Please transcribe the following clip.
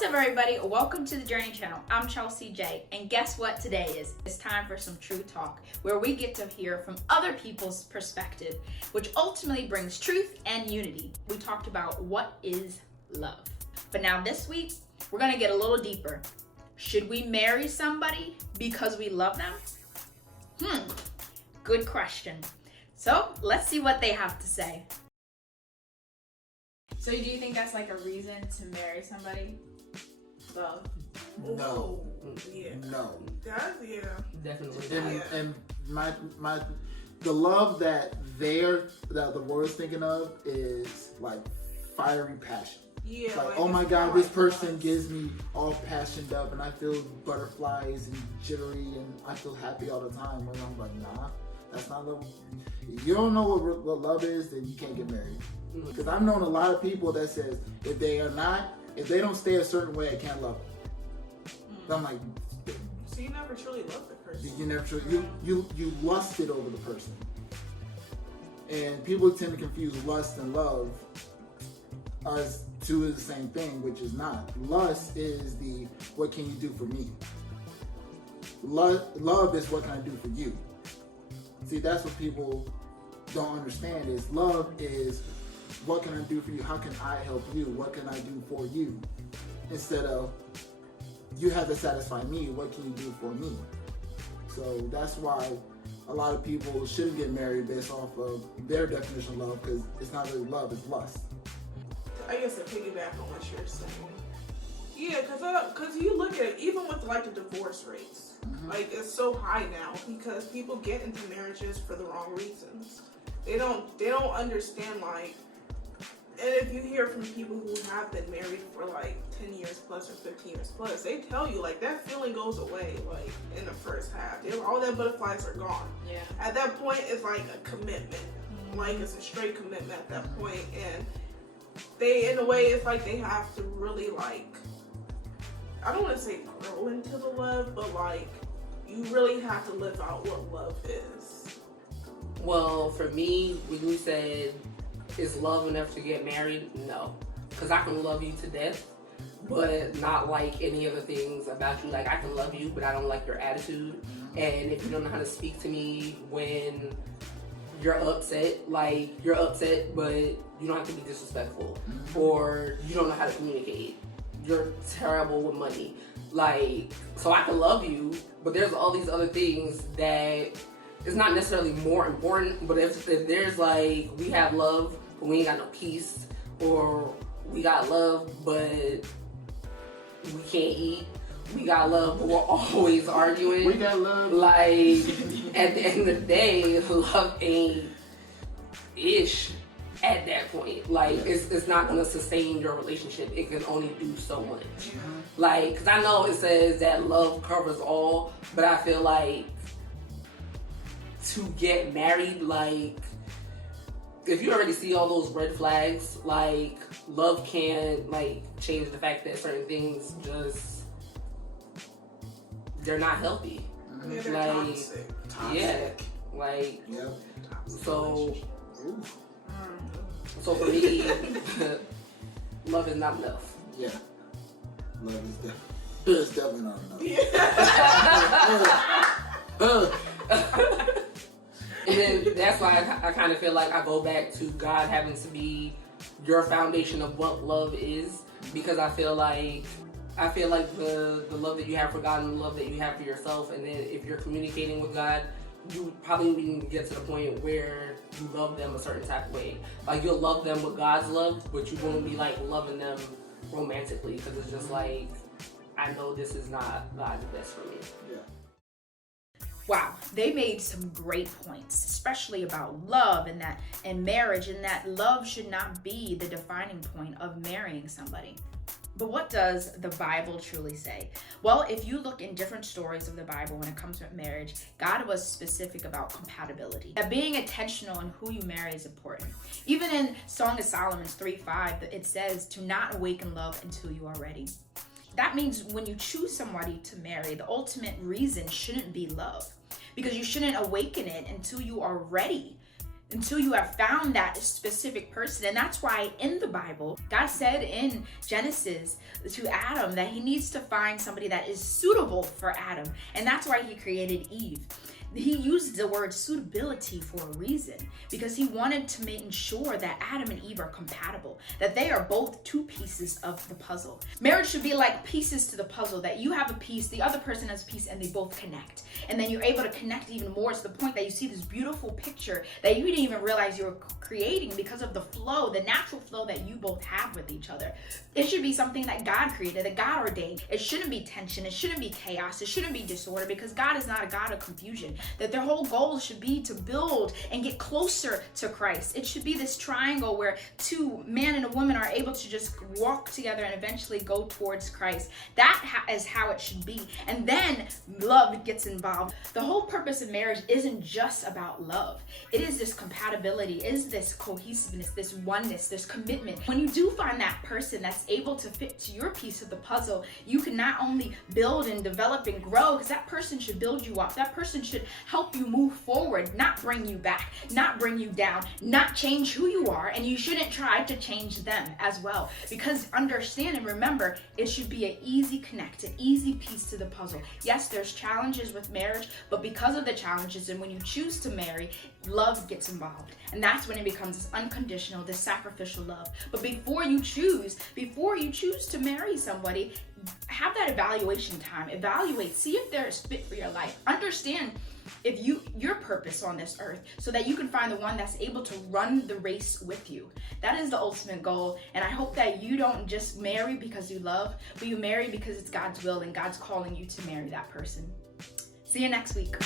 What's up, everybody? Welcome to the Journey Channel. I'm Chelsea J, and guess what today is? It's time for some true talk, where we get to hear from other people's perspective, which ultimately brings truth and unity. We talked about what is love. But now this week, we're gonna get a little deeper. Should we marry somebody because we love them? Good question. So let's see what they have to say. So do you think that's like a reason to marry somebody? Love? No. Yeah. No. That's, yeah. Definitely. And the love that the word's thinking of is like fiery passion. Yeah. Like, oh my God, this person gives me all passioned up and I feel butterflies and jittery and I feel happy all the time. And I'm like, nah, that's not love. If you don't know what love is, then you can't get married. Because I've known a lot of people that says if they don't stay a certain way, I can't love them. So I'm like, so you never truly loved the person. you never truly, you lusted over the person. And people tend to confuse lust and love as two is the same thing, which is not. Lust is what can you do for me? Love is what can I do for you? See, that's what people don't understand is love is what can I do for you? How can I help you? What can I do for you? Instead of you have to satisfy me, what can you do for me? So that's why a lot of people shouldn't get married based off of their definition of love, because it's not really love, it's lust. I guess to piggyback on what you're saying. Yeah, because you look at it, even with like the divorce rates, like it's so high now because people get into marriages for the wrong reasons. They don't understand, like, and if you hear from people who have been married for like 10 years plus or 15 years plus, they tell you like that feeling goes away like in the first half. All that butterflies are gone. Yeah. At that point, it's like a commitment. Like it's a straight commitment at that point, and they, in a way, it's like they have to really like, I don't want to say grow into the love, but like you really have to live out what love is. Well, for me, when you said, is love enough to get married? No. Because I can love you to death, but not like any other things about you. Like, I can love you, but I don't like your attitude. And if you don't know how to speak to me when you're upset, like, you're upset, but you don't have to be disrespectful. Or you don't know how to communicate. You're terrible with money. Like, so I can love you, but there's all these other things that it's not necessarily more important, but if there's like, we have love, but we ain't got no peace, or we got love, but we can't eat, we got love, but we're always arguing. We got love. Like, at the end of the day, love ain't ish at that point. Like, it's not gonna sustain your relationship. It can only do so much. Like, cause I know it says that love covers all, but I feel like to get married, like, if you already see all those red flags, like, love can't, like, change the fact that certain things just, they're not healthy. Yeah, they're Like, toxic. yeah, like, Yep. so for me, love is not enough. Yeah. Love is definitely not enough. And then that's why I kind of feel like I go back to God having to be your foundation of what love is, because I feel like the love that you have for God and the love that you have for yourself, and then if you're communicating with God, you probably need to get to the point where you love them a certain type of way. Like, you'll love them with God's love, but you won't be like loving them romantically, because it's just like, I know this is not God's best for me. Yeah. Wow, they made some great points, especially about love and marriage, and that love should not be the defining point of marrying somebody. But what does the Bible truly say? Well, if you look in different stories of the Bible when it comes to marriage, God was specific about compatibility. That being intentional in who you marry is important. Even in Song of Solomon 3:5, it says to not awaken love until you are ready. That means when you choose somebody to marry, the ultimate reason shouldn't be love, because you shouldn't awaken it until you are ready until you have found that specific person. And that's why in the Bible, God said in Genesis to Adam that he needs to find somebody that is suitable for Adam. And that's why he created Eve. He used the word suitability for a reason, because he wanted to make sure that Adam and Eve are compatible, that they are both two pieces of the puzzle. Marriage should be like pieces to the puzzle, that you have a piece, the other person has a piece, and they both connect. And then you're able to connect even more to the point that you see this beautiful picture that you didn't even realize you were creating because of the flow, the natural flow that you both have with each other. It should be something that God created, that God ordained. It shouldn't be tension. It shouldn't be chaos. It shouldn't be disorder, because God is not a God of confusion. That their whole goal should be to build and get closer to Christ. It should be this triangle where two, man and a woman, are able to just walk together and eventually go towards Christ. That is how it should be. And then love gets involved. The whole purpose of marriage isn't just about love. It is this compatibility, it is this cohesiveness, this oneness, this commitment. When you do find that person that's able to fit to your piece of the puzzle, you can not only build and develop and grow, because that person should build you up. That person should help you move forward, not bring you back, not bring you down, not change who you are, and you shouldn't try to change them as well. Because understand and remember, it should be an easy connect, an easy piece to the puzzle. Yes, there's challenges with marriage, but because of the challenges, and when you choose to marry, love gets involved. And that's when it becomes this unconditional, this sacrificial love. But before you choose to marry somebody, have that evaluation time. Evaluate, see if they're fit for your life. Understand if your purpose on this earth, so that you can find the one that's able to run the race with you. That is the ultimate goal. And I hope that you don't just marry because you love, but you marry because it's God's will and God's calling you to marry that person. See you next week.